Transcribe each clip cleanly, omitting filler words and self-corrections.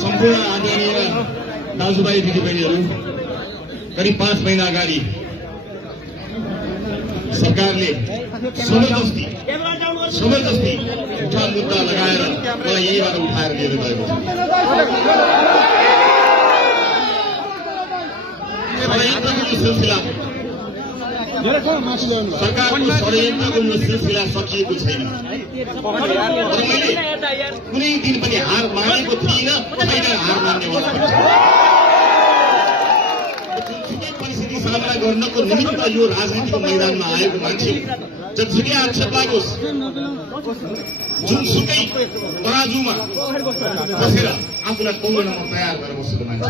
सम्पूर्ण आदरणीय दाजुभाइ दिदीबहिनीहरू, करिब 5 महिना अगाडि सरकारले जबरजस्ती झुटा मुद्दा लगाएर मलाई यहीँबाट उठाएर लिएर गएको छ। सरकारको षड्यन्त्रको यो सिलसिला सकिएको छैन। मैले कुनै दिन पनि हार मानेको थिइनँ, छैन हार मान्नेवाला। जुनसुकै परिस्थिति सामना गर्नको निमित्त यो राजनीतिको मैदानमा आएको मान्छे जतिसुकै आक्षेप लागोस्, जुनसुकै तराजुमा बसेर आफूलाई पौड्नमा तयार गरेर बसेको मान्छे।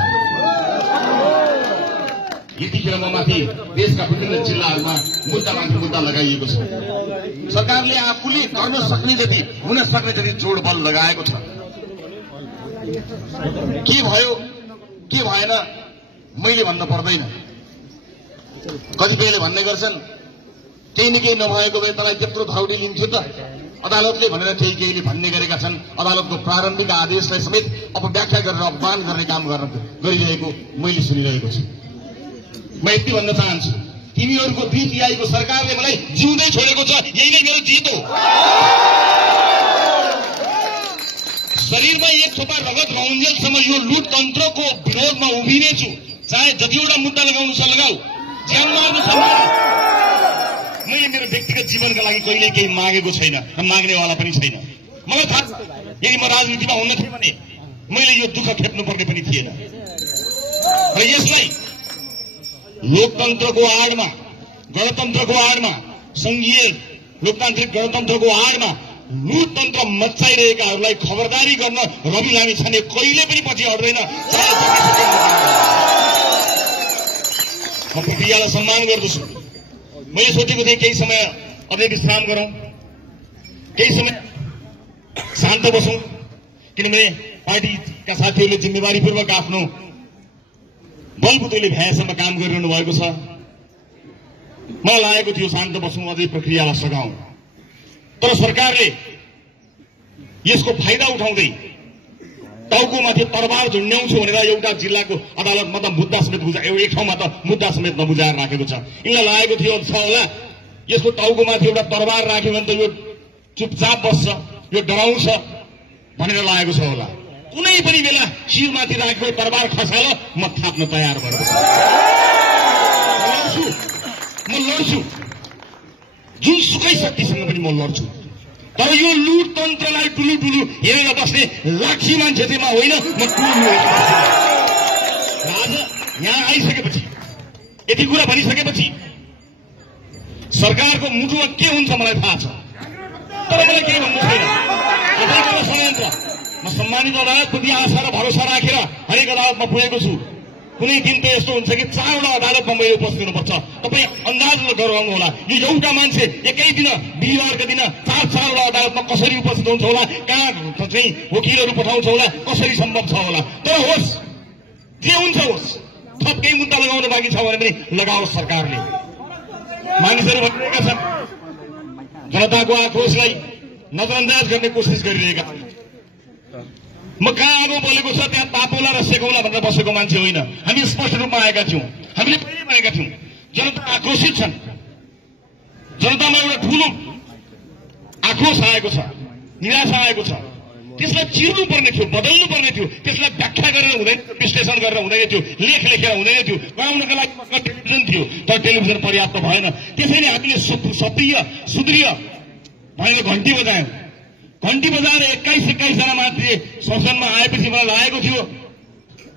यतिखेर म माथि देशका विभिन्न जिल्लाहरूमा मुद्दामाथि मुद्दा लगाइएको छ। सरकारले आफूले गर्न सक्ने जति, हुन सक्ने जति जोड बल लगाएको छ। के भयो के भएन मैले भन्न पर्दैन। कतिपयले भन्ने गर्छन् केही न केही नभएको भए तपाईँ त्यत्रो धाउडी लिन्थ्यो त, अदालतले भनेर केहीले भन्ने गरेका छन्। अदालतको प्रारम्भिक आदेशलाई समेत अपव्याख्या गरेर अपमान गर्ने काम गरिरहेको मैले सुनिरहेको छु। म यति भन्न चाहन्छु, तिमीहरूको 2/3 सरकारले मलाई जिउँदै छोडेको छ, यही नै मेरो जित हो। शरीरमा एक थोपा रगत रहन्जेलसम्म यो लुट तन्त्रको विरोधमा उभिनेछु। चाहे जतिवटा मुद्दा लगाउनु छ लगाऊ, ज्यान मार्नु छ। मैले मेरो व्यक्तिगत जीवनका लागि कहिल्यै केही मागेको छैन, माग्नेवाला पनि छैन। मलाई थाहा छ यदि म राजनीतिमा हुन थिएँ भने मैले यो दुःख खेप्नुपर्ने पनि थिएन। र यसलाई लोकतन्त्रको आडमा, गणतन्त्रको आडमा, संघीय लोकतान्त्रिक गणतन्त्रको आडमा लुटतन्त्र मच्चाइरहेकाहरूलाई खबरदारी गर्न रवि लामी छाने कहिले पनि पछि हट्दैन। म प्रक्रियालाई सम्मान गर्दछु। मैले सोचेको थिएँ केही समय अझै विश्राम गरौं, केही समय शान्त बसौं, किनभने पार्टीका साथीहरूले जिम्मेवारीपूर्वक आफ्नो बलबुतोले भ्याएसम्म काम गरिरहनु भएको छ। मलाई लागेको थियो शान्त बसौं, अझै प्रक्रियालाई सघाउँ। तर सरकारले यसको फाइदा उठाउँदै टाउकोमाथि तरबार झुन्ड्याउँछु भनेर एउटा जिल्लाको अदालतमा त मुद्दा समेत एक ठाउँमा त मुद्दा समेत नबुझाएर राखेको छ। यिनलाई लागेको थियो होला यसको टाउकोमाथि एउटा तरबार राख्यो भने त यो चुपचाप बस्छ, यो डराउँछ भनेर लागेको छ होला। कुनै पनि बेला शिरमाथि राखेको तरबार खसाल म थाप्न तयार भएको छु। म लड्छु, जुनसुकै शक्तिसँग पनि म लड्छु। तर यो लुटतन्त्रलाई टुलु टुलु हेरेर बस्ने लाठी मान्छे चाहिँ म होइन। म टुलु आज यहाँ आइसकेपछि यति कुरा भनिसकेपछि सरकारको मुटुमा के हुन्छ मलाई थाहा छ, तर मलाई केही भन्नु छैन। अदालतको षड्यन्त्र, म सम्मानित अदालतप्रति आशा र भरोसा राखेर हरेक अदालतमा पुगेको छु। कुनै दिन त यस्तो हुन्छ कि 4वटा अदालतमा मैले उपस्थित हुनुपर्छ। तपाईँ अन्दाज गराउनु होला यो एउटा मान्छे एकै दिन बिहिबारका दिन 4-4वटा अदालतमा कसरी उपस्थित हुन्छ होला, कहाँ चाहिँ वकिलहरू पठाउँछ होला, कसरी सम्भव छ होला। तर होस्, जे हुन्छ होस्, थप केही मुद्दा लगाउन बाँकी छ भने पनि लगाओस् सरकारले। मानिसहरू भनिरहेका छन् जनताको आक्रोशलाई नजरअन्दाज गर्ने कोसिस गरिरहेका छन्। म कहाँ आगो बोलेको छ त्यहाँ तापौला र सेकौला भनेर बसेको मान्छे होइन। हामी स्पष्ट रूपमा आएका थियौं, हामीले पहिले भनेका थियौं जनता आक्रोशित छन्, जनतामा एउटा ठूलो आक्रोश आएको छ, निराशा आएको छ। त्यसलाई चिर्नु पर्ने थियो, बदल्नु पर्ने थियो। त्यसलाई व्याख्या गरेर हुँदैन, विश्लेषण गरेर हुँदैन थियो, लेख लेखेर हुँदैन थियो। गराउनका लागि टेलिभिजन थियो, तर टेलिभिजन पर्याप्त भएन। त्यसैले हामीले सक्रिय सुदृढ भनेर घण्टी बजायौं। घण्टी बजाएर 21 जना मान्छे संसदमा आएपछि मलाई लागेको थियो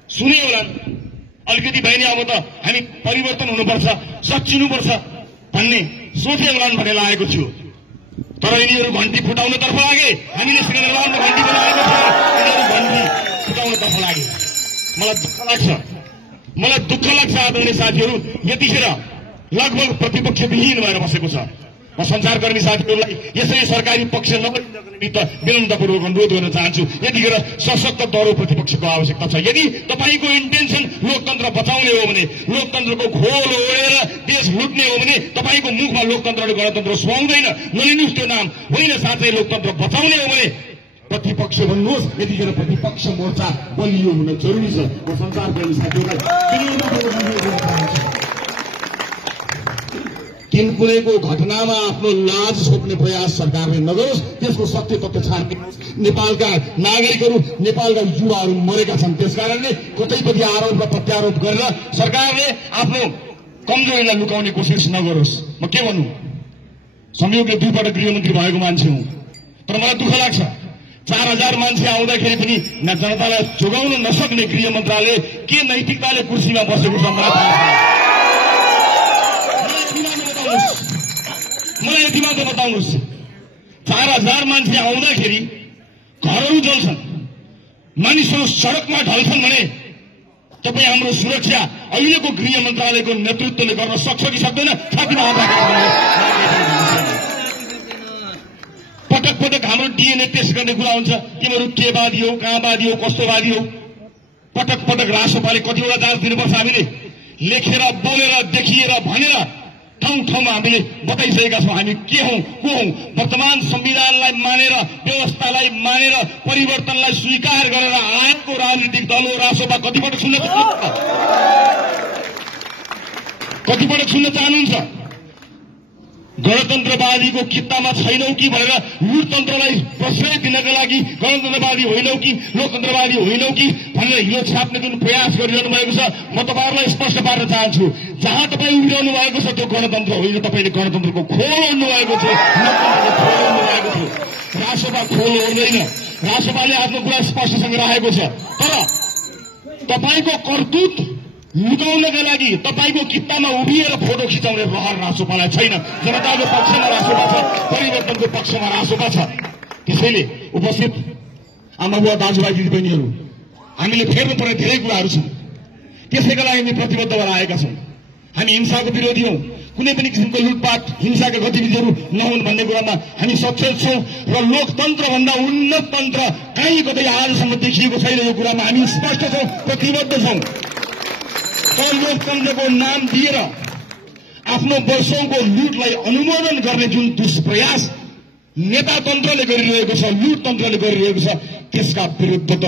सुने होला अलिकति बहिनी अब त हामी परिवर्तन हुनुपर्छ, सच्चिनुपर्छ भन्ने सोचे होला भन्ने लागेको थियो। तर यिनीहरू घण्टी फुटाउनतर्फ लागे, हामीले सिंहदरबारमा घण्टी बजाएको थियो, यिनीहरू घण्टी फुटाउनतर्फ लागे। मलाई दुःख लाग्छ आदरणीय साथीहरू, यतिखेर लगभग प्रतिपक्ष विहीन भएर बसेको छ। म संचारकर्मी साथीहरूलाई यसरी सरकारी पक्ष नबनिने विनम्रतापूर्वक अनुरोध गर्न चाहन्छु। यतिखेर सशक्त दह्रो प्रतिपक्षको आवश्यकता छ। यदि तपाईँको इन्टेन्सन लोकतन्त्र बचाउने हो भने, लोकतन्त्रको घोल ओढेर देश लुट्ने हो भने तपाईँको मुखमा लोकतन्त्र र गणतन्त्र सुहाउँदैन। नलिनुहोस् त्यो नाम होइन। साथै लोकतन्त्र बचाउने हो भने प्रतिपक्ष भन्नुहोस्, यतिखेर प्रतिपक्ष मोर्चा बलियो हुन जरुरी छ। म संसारप्रेमी साथीहरूलाई कुनैको घटनामा आफ्नो लाज छोप्ने प्रयास सरकारले नगरोस्, त्यसको सत्य तथ्य छानबिन। नेपालका नागरिकहरू, नेपालका युवाहरू मरेका छन्। त्यसकारणले कतैपट्टि आरोप र प्रत्यारोप गरेर सरकारले आफ्नो कमजोरीलाई लुकाउने कोसिस नगरोस्। म के भन्नु, संयोगले 2 पटक गृहमन्त्री भएको मान्छे हुँ, तर मलाई दुःख लाग्छ 4000 मान्छे आउँदाखेरि पनि जनतालाई जोगाउन नसक्ने गृह मन्त्रालय के नैतिकताले कुर्सीमा बसेको छ मलाई थाहा छैन। मलाई यति मात्र बताउनुहोस्, 4000 मान्छे आउँदाखेरि घरहरू जल्छन्, मानिसहरू सड़कमा ढल्छन् भने तपाईँ हाम्रो सुरक्षा अहिलेको गृह मन्त्रालयको नेतृत्वले गर्न सक्छ कि सक्दैन? छातीमा हात राखेर पटक पटक हाम्रो डीएनए टेस्ट गर्ने कुरा हुन्छ। तिमीहरू के वादी हो, कहाँ वादी हो, कस्तो वादी हो? पटक पटक राष्ट्रपाले कतिवटा जाँच दिनुपर्छ? हामीले लेखेर, बोलेर, देखिएर, भनेर ठाउँ ठाउँमा हामीले बताइसकेका छौँ हामी के हौं, को हौं। वर्तमान संविधानलाई मानेर, व्यवस्थालाई मानेर, परिवर्तनलाई स्वीकार गरेर आएको राजनीतिक दल हो रासोपा। कतिपटक सुन्न चाहनुहुन्छ? गणतन्त्रवादीको कित्तामा छैनौ कि भनेर लुटतन्त्रलाई प्रश्रय दिनका लागि गणतन्त्रवादी होइनौ कि लोकतन्त्रवादी होइनौ कि भनेर हिलो छाप्ने जुन प्रयास गरिरहनु भएको छ, म तपाईँहरूलाई स्पष्ट पार्न चाहन्छु। जहाँ तपाईँ उभिरहनु भएको छ त्यो गणतन्त्र होइन, तपाईँले गणतन्त्रको खोल ओढ्नु भएको छ, लोकतन्त्रको खोल ओढ्नु भएको छ। रासोपा खोल ओढ्दैन। रासोपाले आफ्नो कुरा स्पष्टसँग राखेको छ। तर तपाईँको करतुत लुकाउनका लागि तपाईँको कित्तामा उभिएर फोटो खिचाउने रहर रासोपालाई छैन। जनताको पक्षमा रासोपा छ, परिवर्तनको पक्षमा रासोपा छ। त्यसैले उपस्थित आमाबुवा, दाजुभाइ, दिदीबहिनीहरू, हामीले फेर्नुपर्ने धेरै कुराहरू छन्। त्यसैका लागि हामी प्रतिबद्ध भएर आएका छौँ। हामी हिंसाको विरोधी हौं। कुनै पनि किसिमको लुटपाट, हिंसाका गतिविधिहरू नहुन् भन्ने कुरामा हामी सचेत छौं र लोकतन्त्रभन्दा उन्नत तन्त्र कहीँ कतै आजसम्म देखिएको छैन। यो कुरामा हामी स्पष्ट छौं, प्रतिबद्ध छौं। तर लोकतन्त्रको नाम दिएर आफ्नो वर्षौंको लुटलाई अनुमोदन गर्ने जुन दुष्प्रयास नेतातन्त्रले गरिरहेको छ, लुटतन्त्रले गरिरहेको छ, त्यसका विरुद्ध त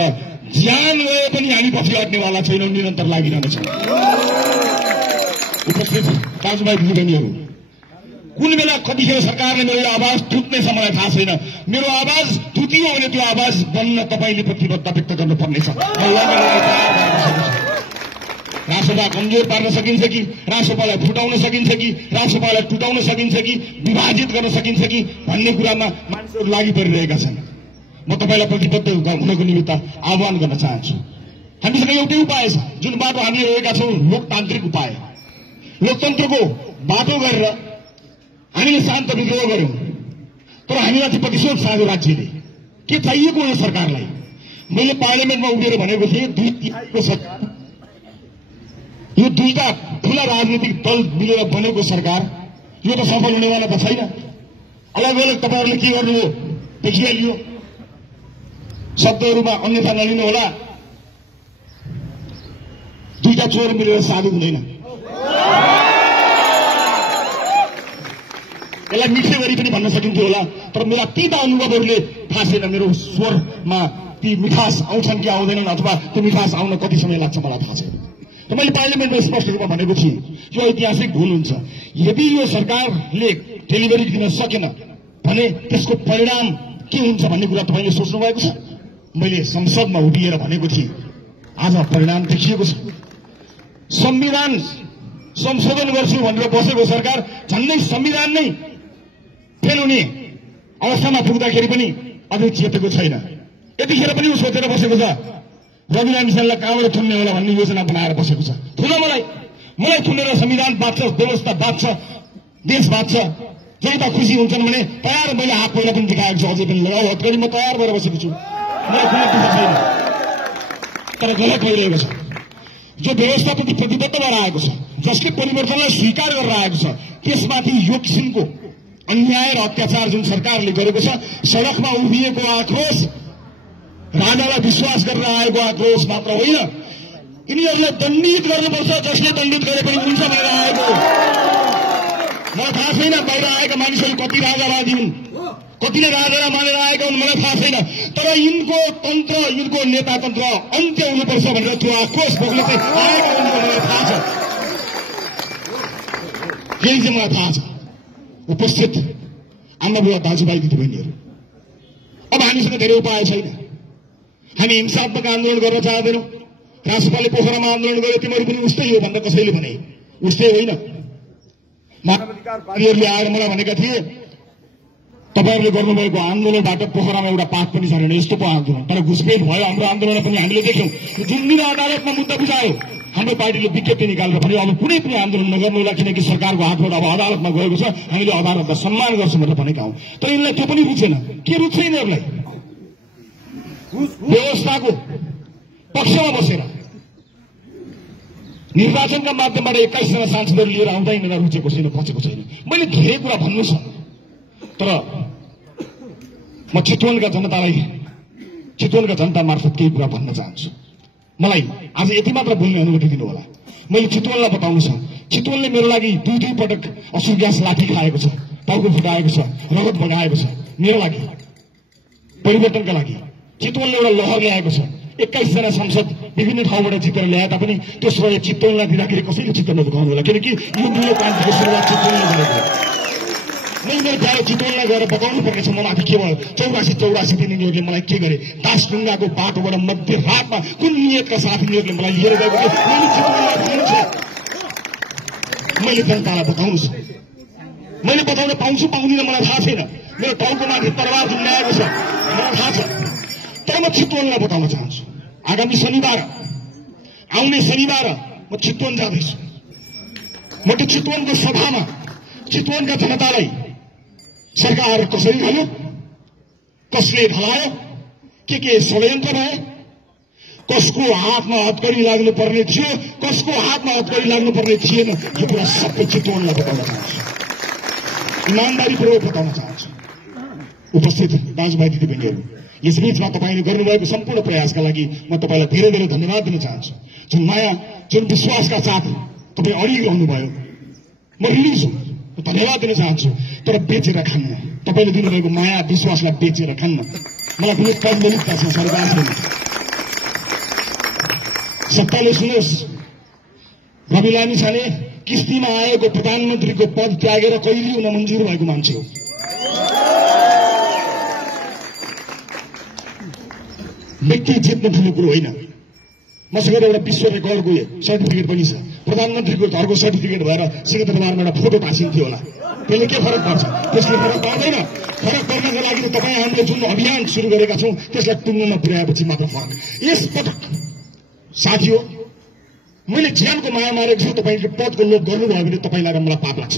ज्यान गए पनि हामी पछि हट्नेवाला छैनौं, निरन्तर लागिरहनेछौं। उपस्थित दाजुभाइ, दिदीबहिनीहरू, कुन बेला कतिखेर सरकारले मेरो आवाज थुत्नेछ मलाई थाहा छैन। मेरो आवाज थुतियो भने त्यो आवाज बन्न तपाईँले प्रतिबद्धता व्यक्त गर्नुपर्नेछ। रासोपा कमजोर पार्न सकिन्छ कि, रासोपालाई फुटाउन सकिन्छ कि, रासोपालाई टुटाउन सकिन्छ कि, विभाजित गर्न सकिन्छ कि भन्ने कुरामा मानिसहरू लागि परिरहेका छन्। म तपाईँलाई प्रतिबद्ध हुनको निमित्त आह्वान गर्न चाहन्छु। हामीसँग एउटै उपाय छ, जुन बाटो हामी रहेका छौं, लोकतान्त्रिक उपाय। लोकतन्त्रको बाटो गरेर हामीले शान्त विद्रोह गर्यौं, तर हामीमाथि प्रतिशोध साँझो राज्यले के चाहिएको हो सरकारलाई? मैले पार्लियामेन्टमा उभिएर भनेको थिएँ, 2/3 सरकार, यो दुईटा ठूला राजनीतिक दल मिलेर बनेको सरकार, यो त सफल हुनेवाला त छैन। अलग अलग तपाईहरूले के गर्नुभयो देखिहालियो। शब्दहरूमा अन्यथा नलिनु होला। दुईटा चोर मिलेर साधु हुँदैन। यसलाई मिठे गरी पनि भन्न सकिन्थ्यो होला, तर मेरा तीता अनुभवहरूले थाहा छैन मेरो स्वरमा ती मिठास आउँछन् कि आउँदैनन्, अथवा त्यो मिठास आउन कति समय लाग्छ मलाई थाहा छैन। मैले पार्लियामेन्टमा स्पष्ट रूपमा भनेको थिएँ, यो ऐतिहासिक भूल हुन्छ। यदि यो सरकारले डेलिभरी दिन सकेन भने त्यसको परिणाम के हुन्छ भन्ने कुरा तपाईँले सोच्नु भएको छ? मैले संसदमा उभिएर भनेको थिएँ, आज परिणाम देखिएको छ। संविधान संशोधन गर्छु भनेर बसेको सरकार झन्डै संविधान नै फेल हुने अवस्थामा पुग्दाखेरि पनि अझै चेतेको छैन। यतिखेर पनि ऊ सोचेर बसेको छ रविना मिसनलाई कहाँबाट थुन्ने होला भन्ने योजना बनाएर बसेको छ। थुन मलाई थुनेर संविधान बाँच्छ, व्यवस्था बाँच्छ, देश बाँच्छ, जनता खुसी हुन्छन् भने तयार। मैले हात पहिला पनि देखाएको छु, अझै पनि लगाऊ हत्करी म तयार भएर बसेको छु। मलाई कुनै दुःख छैन, तर गलत भइरहेको छ। जो व्यवस्थाप्रति प्रतिबद्ध भएर आएको छ, जसले परिवर्तनलाई स्वीकार गरेर आएको छ, त्यसमाथि यो किसिमको अन्याय र अत्याचार जुन सरकारले गरेको छ, सड़कमा उभिएको आक्रोश, राजालाई विश्वास गरेर आएको आक्रोश मात्र होइन, यिनीहरूलाई दण्डित गर्नुपर्छ। जसले दण्डित गरे पनि हुन्छ भनेर आएको। मलाई थाहा छैन बाहिर आएका मानिसहरू कति राजावादी हुन्, कतिले राजा मानेर आएका हुन् मलाई थाहा छैन, तर यिनको तन्त्र, यिनको नेता तन्त्र अन्त्य हुनुपर्छ भनेर त्यो आक्रोश बोक्न चाहिँ आएका हुन् मलाई थाहा छ। यही चाहिँ मलाई थाहा छ। उपस्थित आमा बुवा दाजुभाइ दिदीबहिनीहरू, अब हामीसँग धेरै उपाय छैन। हामी हिंसात्मक आन्दोलन गर्न चाहँदैनौँ। राष्ट्रपालले पोखरामा आन्दोलन गरे, तिमीहरू पनि उस्तै हो भनेर कसैले भने, उस्तै होइन। मानवाधिकार पार्टीहरूले आएर मलाई भनेका थिए तपाईहरूले गर्नुभएको आन्दोलनबाट पोखरामा एउटा पाठ पनि छैन, यस्तो पो आन्दोलन। तर घुसपेट भयो हाम्रो आन्दोलन पनि हामीले देख्यौं। जुन दिन अदालतमा मुद्दा बुझायो हाम्रो पार्टीले विज्ञप्ति निकालेर भन्यो अब कुनै पनि आन्दोलन नगर्नुहोला, किनकि सरकारको हातबाट अब अदालतमा गएको छ, हामीले अदालतलाई सम्मान गर्छौं भनेर भनेका हौं। तर यिनलाई त्यो पनि रुचेन। के रुच्छ यिनीहरूलाई? व्यवस्थाको पक्षमा बसेर निर्वाचनका माध्यमबाट 21 जना सांसदहरू लिएर आउँदा यिनीहरूलाई रुचेको छैन, पचेको छैन। मैले धेरै कुरा भन्नु छ, तर म चितवनका जनता मार्फत केही कुरा भन्न चाहन्छु। मलाई आज यति मात्र बोल्ने अनुमति दिनु होला। मैले चितवनलाई बताउनु छ, चितवनले मेरो लागि दुई पटक असुर ग्यास लाठी खाएको छ, टाउको फुटाएको छ, रगत बगाएको छ। मेरो लागि परिवर्तनका लागि चितवनले एउटा लहर ल्याएको छ। 21 जना सांसद विभिन्न ठाउँबाट जितेर ल्याए तापनि त्यो श्रेय चितवनलाई दिँदाखेरि कसैले चित्त नदुखाउनु होला, किनकि यो न्यू क्रान्तिको सुरुवात चितवनले गरेको हो। मैले गएर चितवनलाई गएर बताउनु पर्नेछ ममाथि के भयो। 84 दिन यिनीहरूले मलाई के गरे? दासढुङ्गाको बाटोबाट मध्यरातमा कुन नियतका साथ यिनीहरूले मलाई लिएर गएको थियो मैले चितवनलाई भन्नु छ। मैले जनतालाई बताउनु छ। मैले बताउन पाउँछु पाउँदिन मलाई थाहा छैन। मेरो टाउको माथि तरवार झुन्डाएको छ मलाई थाहा छ। तर म चितवनलाई बताउन चाहन्छु, आगामी शनिबार, आउने शनिबार म चितवन जाँदैछु। म त्यो चितवनको सभामा चितवनका जनतालाई सरकार कसरी ढल्यो, कसले ढलायो, के षड्यन्त्र भयो, कसको हातमा हतकडी लाग्नु पर्ने थियो, कसको हातमा हतकडी लाग्नु पर्ने थिएन, यो कुरा सबै चितवनलाई बताउन चाहन्छु, इमानदारीपूर्वक बताउन चाहन्छु। उपस्थित दाजुभाइ दिदीबहिनीहरू, यसबीचमा तपाईँले गर्नुभएको सम्पूर्ण प्रयासका लागि म तपाईँलाई धेरै धेरै धन्यवाद दिन चाहन्छु। जुन माया, जुन विश्वासका साथ तपाईँ अडिरहनु भयो, म ऋणी छु, धन्यवाद दिन चाहन्छु। तर बेचेर खान्न, तपाईँले दिनुभएको माया विश्वासलाई बेचेर खान्न। मलाई कुनै पदललितता छ, सरकार छैन। सत्ताले सुनोस्, रवि लामिछाने किस्तीमा आएको प्रधानमन्त्रीको पद त्यागेर कहिले हुन मन्जुर भएको मान्छे हो। व्यक्ति जित्नु ठुलो कुरो होइन। मसँग एउटा विश्व रेकर्डको सर्टिफिकेट पनि छ। प्रधानमन्त्रीको घरको सर्टिफिकेट भएर सिंहदरबारमा एउटा फोटो टाँसिन्थ्यो होला। त्यसले के फरक पर्छ? त्यसले फरक पर्दैन। फरक पर्नको लागि तपाईँ हामीले जुन अभियान सुरु गरेका छौं त्यसलाई टुङ्गोमा पुर्याएपछि मात्र फरक। यस पटक साथी हो, मैले ज्यानको माया मारेको छु। तपाईँले पदको लोभ गर्नुभयो भने तपाईँलाई र मलाई पाप लाग्छ।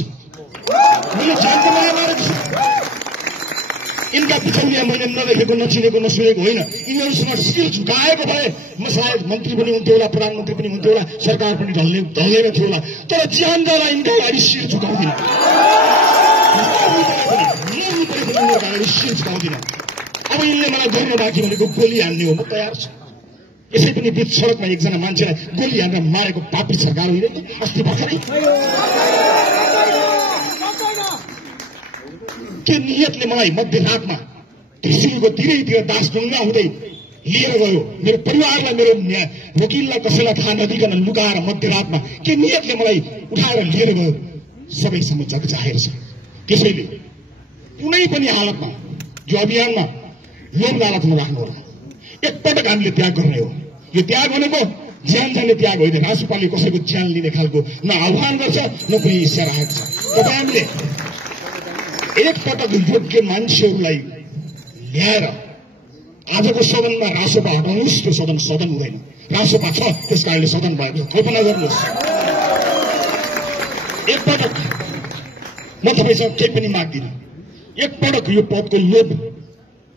मैले ज्यानको माया मारेको छु। यिनका बिचौलिया मैले नदेखेको, नचिनेको, नसुनेको होइन। यिनीहरूसँग शिर झुकाएको भए म सायद मन्त्री पनि हुन्थ्यो होला, प्रधानमन्त्री पनि हुन्थ्यो होला, सरकार पनि ढल्दैन थियो होला। तर ज्यानका यिनका अगाडि शिर झुकाउँदिन, शिर झुकाउँदिन। अब यिनले मलाई गर्न बाँकी भनेको गोली हान्ने हो, म तयार छु। यसै पनि बीच सडकमा एकजना मान्छेलाई गोली हानेर मारेको पापी सरकार होइन अस्ति भर्खरै? के नियतले मलाई मध्यरातमा त्रिशुलको तिरैतिर दासढुङ्गा हुँदै लिएर गयो? मेरो परिवारलाई, मेरो वकिललाई कसैलाई थाहा नदिकन लुकाएर मध्यरातमा के नियतले मलाई उठाएर लिएर गयो? सबैसँग जग जाहेर छ। त्यसैले कुनै पनि हालतमा यो अभियानमा लोभ लालचमा राख्नु होला। एकपटक हामीले त्याग गर्ने हो। यो त्याग भनेको ज्यान जाने त्याग होइन। राष्ट्रपालले कसैको ज्यान लिने खालको न आह्वान गर्छ न कुनै इसारा छ। तपाईहरुले एकपटक योग्य मान्छेहरूलाई ल्याएर आजको सदनमा रासोपा हटाउनुहोस्। त्यो सदन हुँदैन। रासोपा छ, त्यस कारणले सदन भएको छ। कल्पना गर्नुहोस्, एकपटक म तपाईसँग केही पनि माग्दिन। एकपटक यो पदको लोभ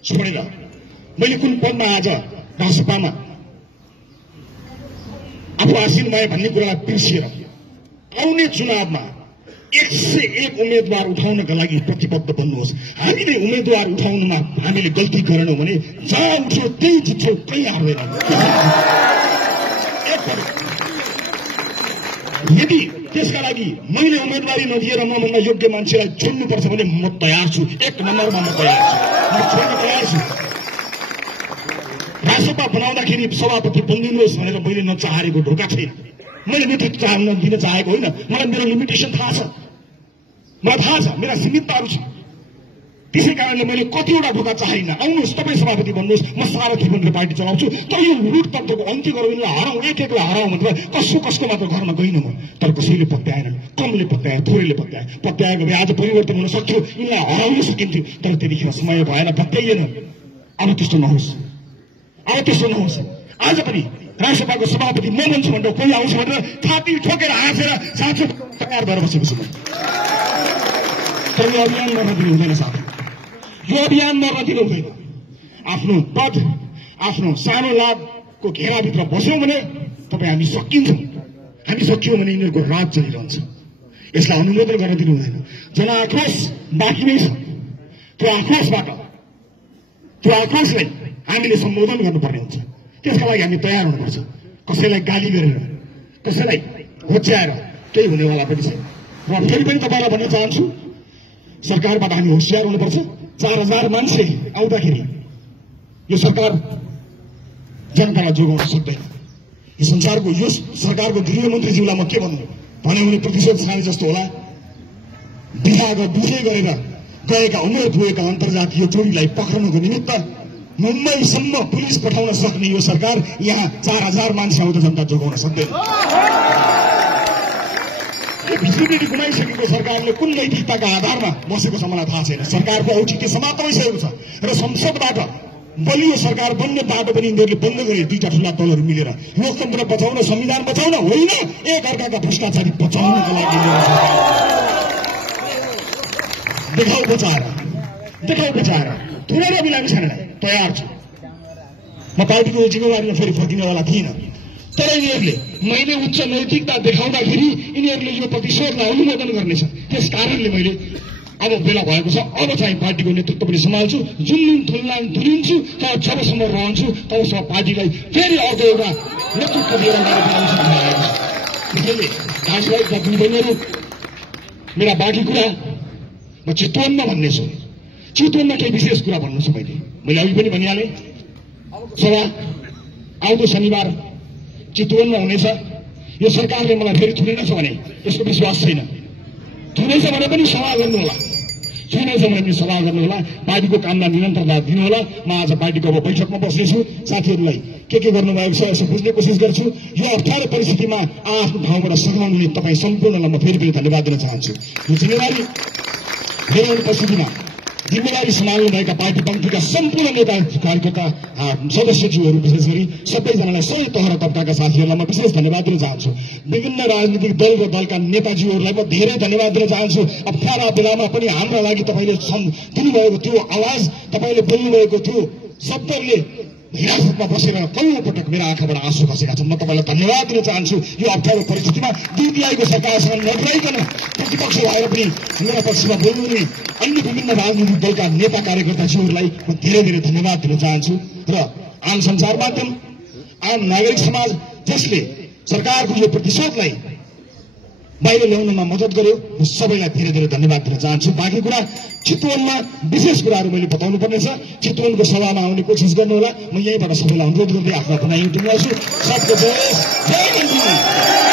छोडेर मैले कुन पदमा आज रासोपामा आफू आसीन भए भन्ने कुरालाई बिर्सिएर आउने चुनावमा 101 उम्मेद्वार उठाउनका लागि प्रतिबद्ध बन्नुहोस्। हामीले उम्मेद्वार उठाउनुमा हामीले गल्ती गरेनौं भने जहाँ उठ्यो त्यही जित्छौं, कहीँ हार्दैन। यदि त्यसका लागि मैले उम्मेदवारी नदिएर मभन्दा योग्य मान्छेलाई छोड्नुपर्छ भने म तयार छु। 1 नम्बरमा म तयार छु, म छोड्न तयार छु। राजसभा बनाउँदाखेरि सभापति बनिदिनुहोस् भनेर मैले नचाहेको ढोका छैन। मैले नेतृत्व दिन चाहेको होइन। मलाई मेरो लिमिटेसन थाहा छ, मलाई थाहा छ, मेरा सीमितताहरू छ। त्यसै कारणले मैले कतिवटा ढोका चाहेन। आउनुहोस् तपाईँ सभापति बन्नुहोस्, म सारथी बनेर पार्टी चलाउँछु। तर यो लुट तन्त्रको अन्त्य गरौँ, यिनलाई हराउँ, एक-एकलाई हराउँ भनेर कसको मात्र गर्न गइनँ म। तर कसैले पत्याएनन्, कमले पत्याए, थोरैले पत्याएको भए आज परिवर्तन हुन सक्थ्यो, यिनलाई हराउन सकिन्थ्यो। तर त्यतिखेर समय भएन, पत्याइएन। अब त्यस्तो नहोस्, अब त्यस्तो नहोस्। आज पनि राष्ट्रसभाको सभापति म बन्छु भनेर कोही आउँछ भनेर छाती ठोकेर हाँसेर साँचो तयार भएर बसेको छु। तर यो अभियान गर्न दिनु हुँदैन साथी, यो अभियान गर्न दिनु हुँदैन। आफ्नो पद, आफ्नो सानो लाभको घेराभित्र बस्यौँ भने तपाईँ हामी सकिन्छौँ। हामी सकियौँ भने यिनीहरूको राज चलिरहन्छ। यसलाई अनुमोदन गर्न दिनु हुँदैन। जनआक्रोश बाँकी नै छ। त्यो आक्रोशलाई हामीले सम्बोधन गर्नुपर्ने हुन्छ। त्यसका लागि हामी तयार हुनुपर्छ। कसैलाई गाली गरेर, कसैलाई होच्याएर केही हुनेवाला पनि छैन। र फेरि पनि तपाईँलाई भन्न चाहन्छु, सरकारबाट हामी होसियार हुनुपर्छ। 4000 मान्छे आउँदाखेरि यो सरकार जनतालाई जोगाउन सक्दैन। यो सरकारको गृहमन्त्रीज्यूलाई म के भन्नु भन्यो भने प्रतिशोध खाने जस्तो होला। विवाह बुझै गरेर गएका उमेर पुगेका अन्तर्जातीय टोलीलाई पक्रनको निमित्त मुम्बईसम्म पुलिस पठाउन सक्ने यो सरकार यहाँ 4000 मान्छे आउँदा जनता जोगाउन सक्दैन। भिजिबिलिटी गुमाइसकेको सरकारले कुन नैतिकताका आधारमा बसेको छ मलाई थाहा छैन। सरकारको औचित्य समाप्त भइसकेको छ र संसदबाट बलियो सरकार बन्ने बाटो पनि यिनीहरूले बन्द गरे। 2टा ठूला दलहरू मिलेर लोकतन्त्र बचाउन, संविधान बचाउन होइन, एक अर्काका भ्रष्टाचारी बचाउनको लागि देखाउ बचाएर थोरै बिलामी छैन। तयार छु, म पार्टीको जिम्मेवारीमा फेरि फर्किनेवाला थिइनँ। तर यिनीहरूले मैले उच्च नैतिकता देखाउँदाखेरि यिनीहरूले यो प्रतिशोधलाई अनुमोदन गर्नेछ। त्यस कारणले मैले अब बेला भएको छ, अब चाहिँ पार्टीको नेतृत्व पनि सम्हाल्छु। जुन दिन धुलिन्छु तर जबसम्म रहन्छु तबसम्म पार्टीलाई फेरि अर्को एउटा नेतृत्व दिएर त्यसैले दाजुभाइ दिदीबहिनीहरू, मेरा बाँकी कुरा म चितवनमा भन्ने छु। चितवनमा केही विशेष कुरा भन्नु छ। मैले अघि पनि भनिहालेँ, सभा आउँदो शनिबार चितवनमा हुनेछ। यो सरकारले मलाई फेरि थुनेछ भने यसको विश्वास छैन। थुनेछ भने पनि सभा गर्नुहोला, छुनेछ भने पनि सभा गर्नुहोला। पार्टीको काममा निरन्तरता दिनुहोला। म आज पार्टीको अब बैठकमा बस्नेछु। साथीहरूलाई के गर्नुभएको छ यसो बुझ्ने कोसिस गर्छु। यो अप्ठ्यारो परिस्थितिमा आफ्नो ठाउँबाट सघाउने तपाईँ सम्पूर्णलाई म फेरि पनि धन्यवाद दिन चाहन्छु। यो जिम्मेवारी मेरो उपस्थितिमा जिम्मेवारी सम्हाल्नुभएका पार्टी पङ्क्तिका सम्पूर्ण नेता कार्यकर्ता सदस्यज्यूहरू विशेष गरी सबैजनालाई, सबै तह र तबकाका साथीहरूलाई म विशेष धन्यवाद दिन चाहन्छु। विभिन्न राजनीतिक दल र दलका नेताजीहरूलाई म धेरै धन्यवाद दिन चाहन्छु। अप्ठ्यारा बेलामा पनि हाम्रा लागि तपाईँले दिनुभएको त्यो आवाज, तपाईँले बोल्नुभएको त्यो शब्दहरूले हिरासतमा बसेर कयौं पटक मेरा आँखाबाट आँसु खसेका छन्। म तपाईँलाई धन्यवाद दिन चाहन्छु। यो अप्ठ्यारो परिस्थितिमा DPI-को सरकारसँग नडराइकन प्रतिपक्ष भएर पनि मेरा पक्षमा बोल्नुहुने अन्य विभिन्न राजनीतिक दलका नेता कार्यकर्ताजीहरूलाई म धेरै धेरै धन्यवाद दिन चाहन्छु। र आम सञ्चार माध्यम, आम नागरिक समाज जसले सरकारको यो प्रतिशोधलाई बाहिर ल्याउनमा मद्दत गर्यो, म सबैलाई धेरै धेरै धन्यवाद दिन चाहन्छु। बाँकी कुरा चितवनमा विशेष कुराहरू मैले बताउनु पर्नेछ। चितवनको सभामा आउने कोसिस गर्नुहोला। म यहीँबाट सबैलाई अनुरोध गर्दै आफ्नो भनाइ टुङ्ग्याउँछु। सबको जय, जय